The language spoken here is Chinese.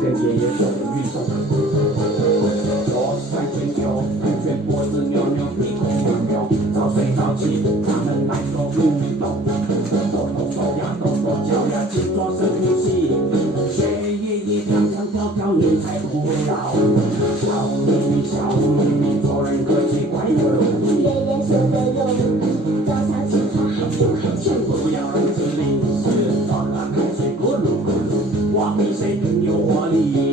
跟爷爷说的运动。左三圈右三圈，脖子扭扭，屁股扭扭，早睡早起，咱们来做运动。抖抖手呀，抖抖脚呀，请做深呼吸。学爷爷跳跳跳跳，你才不会老。小秘密，小秘密，做人客气，怪不容易。爷爷说的有理，早上起床害羞害羞。不要让这零食放了开水咕噜咕噜，哇比谁更有活力。